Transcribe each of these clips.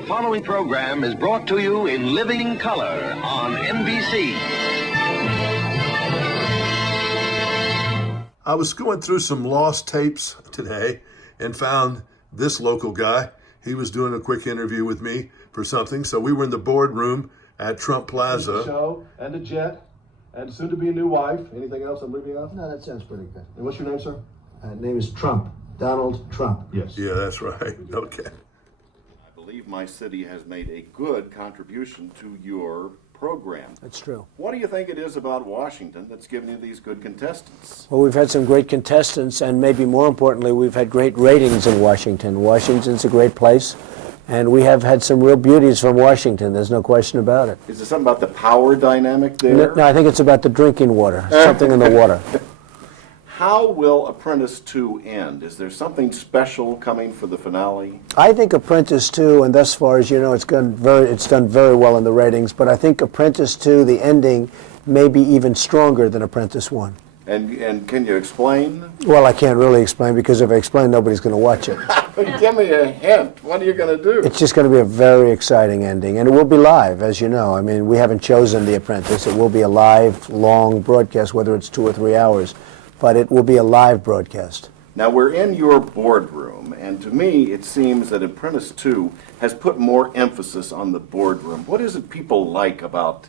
The following program is brought to you in living color on NBC. I was going through some lost tapes today and found this local guy. He was doing a quick interview with me for something. So we were in the boardroom at Trump Plaza. The show and a jet and soon to be a new wife. Anything else I'm leaving out? No, that sounds pretty good. And what's your name, sir? Name is Trump. Donald Trump. Yes. Yeah, that's right. Okay. I believe my city has made a good contribution to your program. That's true. What do you think it is about Washington that's given you these good contestants? Well, we've had some great contestants, and maybe more importantly, we've had great ratings in Washington. Washington's a great place, and we have had some real beauties from Washington. There's no question about it. Is it something about the power dynamic there? No, I think it's about the drinking water, something in the water. How will Apprentice 2 end? Is there something special coming for the finale? I think Apprentice 2, and thus far as you know, it's done very well in the ratings, but I think Apprentice 2, the ending, may be even stronger than Apprentice 1. And can you explain? Well, I can't really explain, because if I explain, nobody's going to watch it. Give me a hint. What are you going to do? It's just going to be a very exciting ending, and it will be live, as you know. I mean, we haven't chosen The Apprentice. It will be a live, long broadcast, whether it's 2 or 3 hours, but it will be a live broadcast. Now, we're in your boardroom, and to me, it seems that Apprentice 2 has put more emphasis on the boardroom. What is it people like about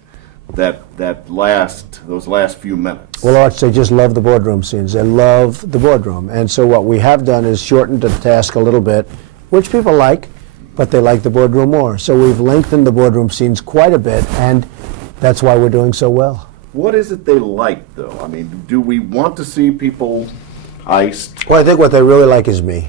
those last few minutes? Well, Arch, they just love the boardroom scenes. They love the boardroom. And so what we have done is shortened the task a little bit, which people like, but they like the boardroom more. So we've lengthened the boardroom scenes quite a bit, and that's why we're doing so well. What is it they like, though? I mean, do we want to see people iced? Well, I think what they really like is me.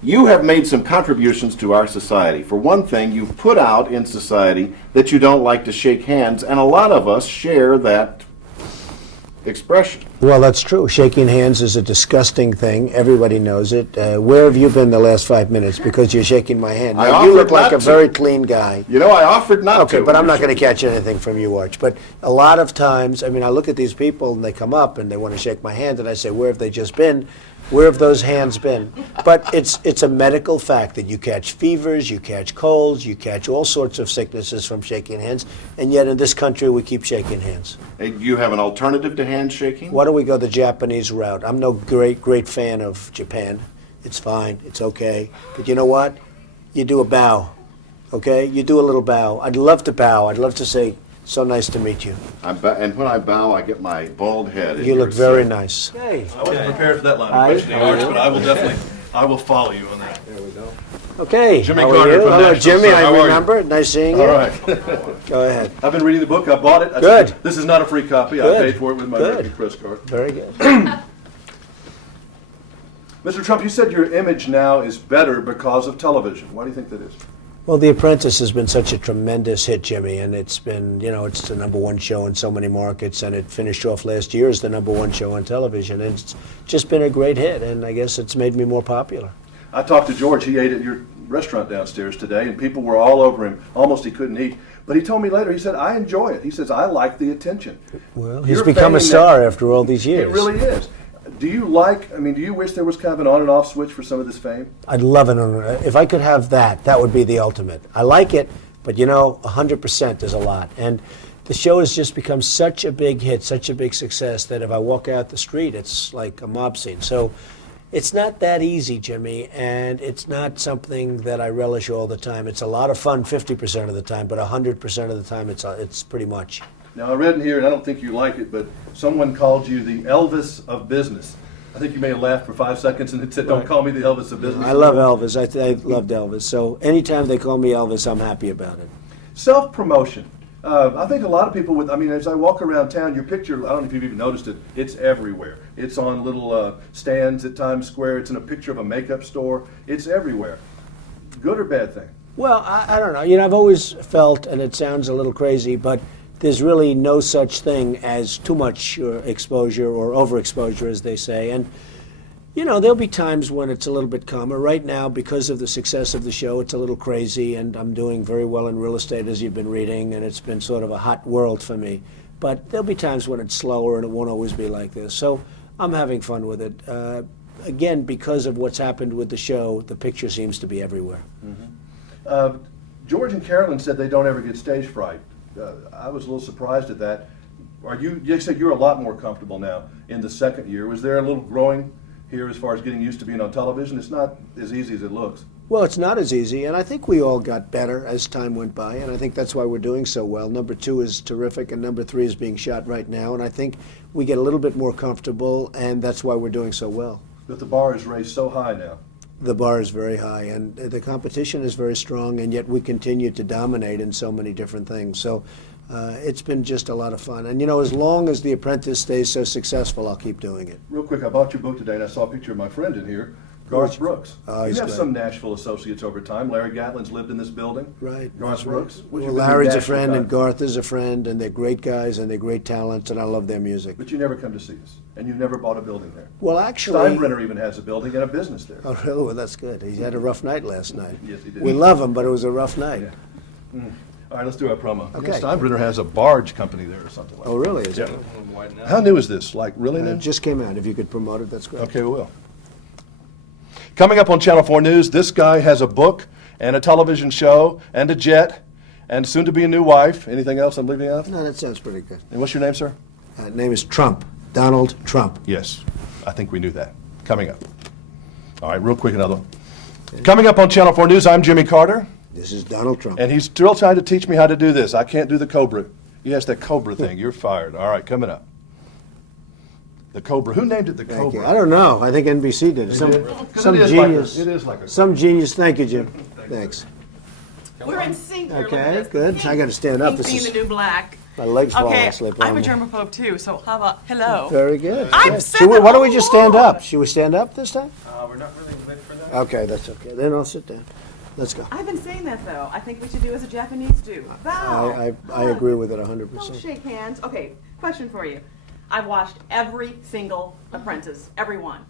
You have made some contributions to our society. For one thing, you've put out in society that you don't like to shake hands, and a lot of us share that expression. Well, that's true. Shaking hands is a disgusting thing. Everybody knows it. Where have you been the last 5 minutes? Because you're shaking my hand. Now, you look like a very clean guy. You know, I offered not to. Okay, but I'm not going to catch anything from you, Arch. But a lot of times, I mean, I look at these people and they come up and they want to shake my hand, and I say, where have they just been? Where have those hands been? But it's a medical fact that you catch fevers, you catch colds, you catch all sorts of sicknesses from shaking hands, and yet in this country we keep shaking hands. And you have an alternative to handshaking? Why don't we go the Japanese route? I'm no great fan of Japan. It's fine, it's okay. But you know what? You do a bow, okay? You do a little bow. I'd love to bow. I'd love to say, so nice to meet you. And when I bow, I get my bald head. You look very nice. Hey. I wasn't prepared for that line of questioning, Arch, but I will follow you on that. There we go. Okay. Jimmy how are Carter you? from Hello, Nashville, Jimmy. sir. How I are you? remember. Nice seeing you. All right. Go ahead. I've been reading the book. I bought it. Good. This is not a free copy. Good. I paid for it with my Good. American Press card. Very good. Mr. Trump, you said your image now is better because of television. Why do you think that is? Well, The Apprentice has been such a tremendous hit, Jimmy, and it's been, you know, it's the #1 show in so many markets, and it finished off last year as the #1 show on television, and it's just been a great hit, and I guess it's made me more popular. I talked to George. He ate at your restaurant downstairs today, and people were all over him. Almost he couldn't eat. But he told me later, he said, I enjoy it. He says, I like the attention. Well, he's You're become a fame star after all these years. It really is. Do you wish there was kind of an on and off switch for some of this fame? I'd love it. If I could have that, that would be the ultimate. I like it, but you know, 100% is a lot. And the show has just become such a big hit, such a big success, that if I walk out the street, it's like a mob scene. So it's not that easy, Jimmy, and it's not something that I relish all the time. It's a lot of fun 50% of the time, but 100% of the time it's pretty much. Now, I read in here, and I don't think you like it, but someone called you the Elvis of Business. I think you may have laughed for 5 seconds and it said, don't call me the Elvis of Business. I love Elvis. I loved Elvis. So anytime they call me Elvis, I'm happy about it. Self-promotion. I think a lot of people as I walk around town, your picture, I don't know if you've even noticed it, it's everywhere. It's on little stands at Times Square. It's in a picture of a makeup store. It's everywhere. Good or bad thing? Well, I don't know. You know, I've always felt, and it sounds a little crazy, but there's really no such thing as too much exposure or overexposure, as they say. And, you know, there'll be times when it's a little bit calmer. Right now, because of the success of the show, it's a little crazy, and I'm doing very well in real estate, as you've been reading, and it's been sort of a hot world for me. But there'll be times when it's slower, and it won't always be like this. So I'm having fun with it. again, because of what's happened with the show, the picture seems to be everywhere. George and Carolyn said they don't ever get stage fright. I was a little surprised at that. You said you're a lot more comfortable now in the second year. Was there a little growing here as far as getting used to being on television? It's not as easy as it looks. Well, it's not as easy, and I think we all got better as time went by, and I think that's why we're doing so well. Number 2 is terrific, and number 3 is being shot right now, and I think we get a little bit more comfortable, and that's why we're doing so well. But the bar is raised so high now. The bar is very high, and the competition is very strong, and yet we continue to dominate in so many different things. So it's been just a lot of fun. And, as long as The Apprentice stays so successful, I'll keep doing it. Real quick, I bought your book today, and I saw a picture of my friend in here, Garth Brooks. Oh, you he's have great. some Nashville associates over time. Larry Gatlin's lived in this building. Right. Garth that's Brooks. right. What's Well, your Larry's a Nashville friend, and guy? Garth is a friend, and they're great guys, and they're great talents, and I love their music. But you never come to see us, and you've never bought a building there. Well, actually... Steinbrenner even has a building and a business there. Oh, really? Well, that's good. He had a rough night last night. Yes, he did. We love him, but it was a rough night. Yeah. All right, let's do our promo. Okay. Steinbrenner has a barge company there or something like that. Oh, really? Is it? How new is this? Like, really new? It just came out. If you could promote it, that's great. Okay, we will. Coming up on Channel 4 News, this guy has a book and a television show and a jet and soon to be a new wife. Anything else I'm leaving out? No, that sounds pretty good. And what's your name, sir? Name is Trump. Donald Trump. Yes, I think we knew that. Coming up. All right, real quick, another one. Coming up on Channel 4 News, I'm Jimmy Carter, This is Donald Trump. and he's still trying to teach me how to do this. I can't do the Cobra. Yes, that Cobra thing. You're fired. All right, coming up. The Cobra. Who named it the Thank you. Cobra? I don't know. I think NBC did. Some it is genius. Like it is like a Some genius. Thank you, Jim. Thanks. We're in sync. here. Look Okay, at this. good. Pink- I gotta stand up. Pink This being is- the new black. My legs fall Okay, asleep. I'm a on me. germaphobe too, so how about hello? Very good. I'm Good. seven. Why don't we just stand Oh, up? Should we stand up this time? We're not really good for that. Okay, that's okay. Then I'll sit down. Let's go. I've been saying that though. I think we should do as the Japanese do. Bow. I agree with it Don't 100%. shake hands. Okay, question for you. I've watched every single Apprentice, every one.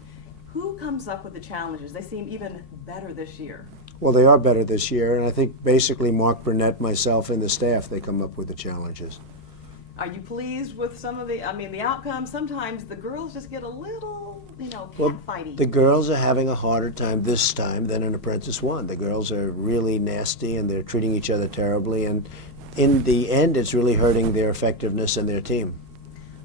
Who comes up with the challenges? They seem even better this year. Well, they are better this year, and I think basically Mark Burnett, myself, and the staff, they come up with the challenges. Are you pleased with some of the outcomes? Sometimes the girls just get a little, Well, catfighty. the girls are having a harder time this time than in Apprentice 1. The girls are really nasty, and they're treating each other terribly, and in the end, it's really hurting their effectiveness and their team.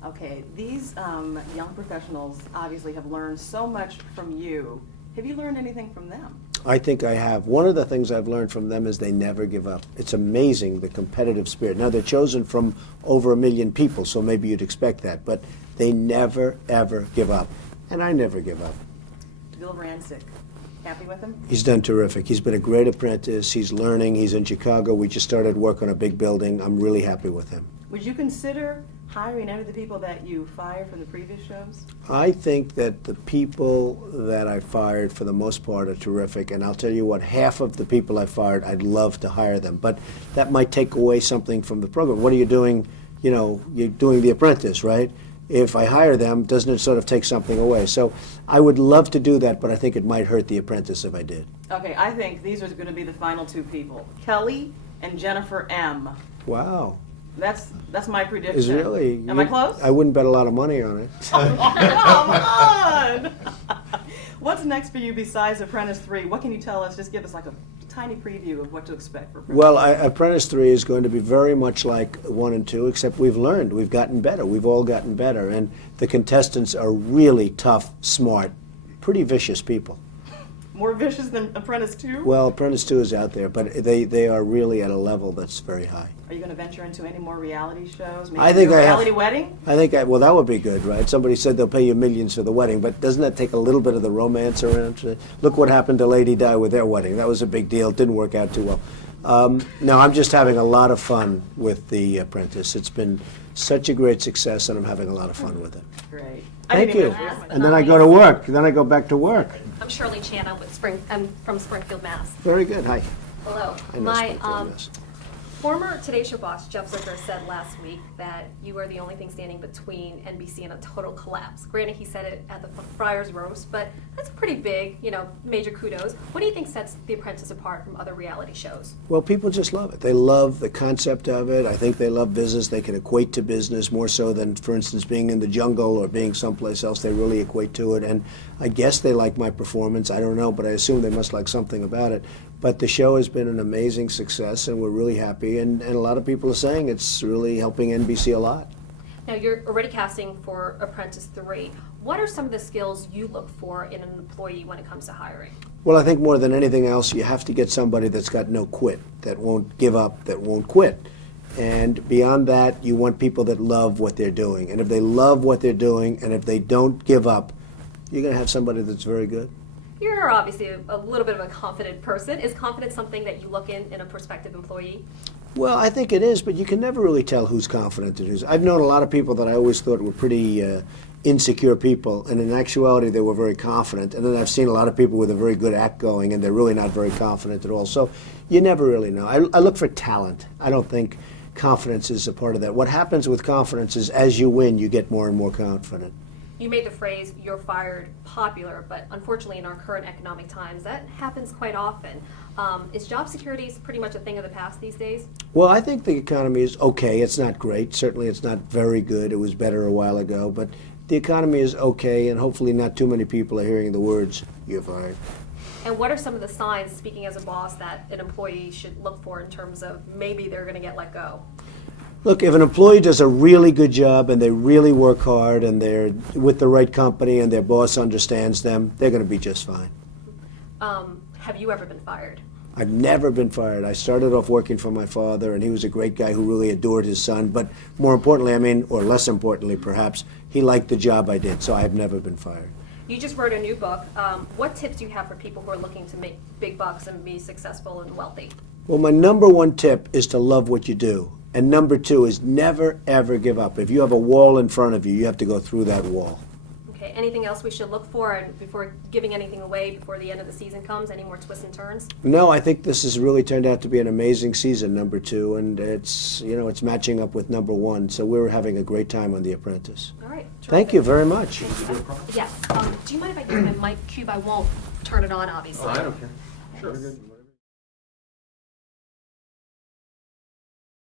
Okay, these young professionals obviously have learned so much from you. Have you learned anything from them? I think I have. One of the things I've learned from them is they never give up. It's amazing, the competitive spirit. Now, they're chosen from over 1 million people, so maybe you'd expect that, but they never, ever give up. And I never give up. Bill Rancic, happy with him? He's done terrific. He's been a great apprentice. He's learning. He's in Chicago. We just started work on a big building. I'm really happy with him. Would you consider hiring any of the people that you fired from the previous shows? I think that the people that I fired, for the most part, are terrific. And I'll tell you what, half of the people I fired, I'd love to hire them. But that might take away something from the program. What are you doing? You're doing The Apprentice, right? If I hire them, doesn't it sort of take something away? So I would love to do that, but I think it might hurt The Apprentice if I did. Okay, I think these are going to be the final two people, Kelly and Jennifer M. Wow. That's my prediction. Is really? Am I close? I wouldn't bet a lot of money on it. Come on! What's next for you besides Apprentice 3? What can you tell us? Just give us like a tiny preview of what to expect for Apprentice. Well, Apprentice 3 is going to be very much like 1 and 2, except we've learned. We've gotten better. We've all gotten better. And the contestants are really tough, smart, pretty vicious people. More vicious than Apprentice 2? Well, Apprentice 2 is out there, but they are really at a level that's very high. Are you going to venture into any more reality shows? Maybe I think do a I have. reality wedding? Well, that would be good, right? Somebody said they'll pay you millions for the wedding, but doesn't that take a little bit of the romance around? Look what happened to Lady Di with their wedding. That was a big deal. It didn't work out too well. No, I'm just having a lot of fun with The Apprentice. It's been such a great success, and I'm having a lot of fun with it. Great. Thank you. Last but And then not I go to work. Then I go back to work. I'm Shirley Chana with I'm from Springfield, Mass. Very good. Hi. Hello. I know My Springfield, yes. Former Today Show boss Jeff Zucker said last week that you are the only thing standing between NBC and a total collapse. Granted, he said it at the Friars Roast, but that's a pretty big, major kudos. What do you think sets The Apprentice apart from other reality shows? Well, people just love it. They love the concept of it. I think they love business. They can equate to business more so than, for instance, being in the jungle or being someplace else. They really equate to it. And I guess they like my performance. I don't know, but I assume they must like something about it. But the show has been an amazing success, and we're really happy. And a lot of people are saying it's really helping NBC a lot. Now, you're already casting for Apprentice 3. What are some of the skills you look for in an employee when it comes to hiring? Well, I think more than anything else, you have to get somebody that's got no quit, that won't give up, that won't quit. And beyond that, you want people that love what they're doing. And if they love what they're doing, and if they don't give up, you're going to have somebody that's very good. You're obviously a little bit of a confident person. Is confidence something that you look in a prospective employee? Well, I think it is, but you can never really tell who's confident and who's. I've known a lot of people that I always thought were pretty insecure people, and in actuality, they were very confident. And then I've seen a lot of people with a very good act going, and they're really not very confident at all. So you never really know. I look for talent. I don't think confidence is a part of that. What happens with confidence is as you win, you get more and more confident. You made the phrase "you're fired" popular, but unfortunately in our current economic times, that happens quite often. Is job security pretty much a thing of the past these days? Well, I think the economy is okay. It's not great. Certainly it's not very good. It was better a while ago. But the economy is okay, and hopefully not too many people are hearing the words, "you're fired." And what are some of the signs, speaking as a boss, that an employee should look for in terms of maybe they're going to get let go? Look, if an employee does a really good job and they really work hard and they're with the right company and their boss understands them, they're going to be just fine. Have you ever been fired? I've never been fired. I started off working for my father, and he was a great guy who really adored his son. But more importantly, or less importantly perhaps, he liked the job I did, so I have never been fired. You just wrote a new book. What tips do you have for people who are looking to make big bucks and be successful and wealthy? Well, my number one tip is to love what you do. And number two is never, ever give up. If you have a wall in front of you, you have to go through that wall. Okay, anything else we should look for, and before giving anything away before the end of the season comes? Any more twists and turns? No, I think this has really turned out to be an amazing season, number two, and it's matching up with number one. So we're having a great time on The Apprentice. All right. Thank you very much. Yes. Do you mind if I use my mic cube? I won't turn it on, obviously. I don't care. Sure.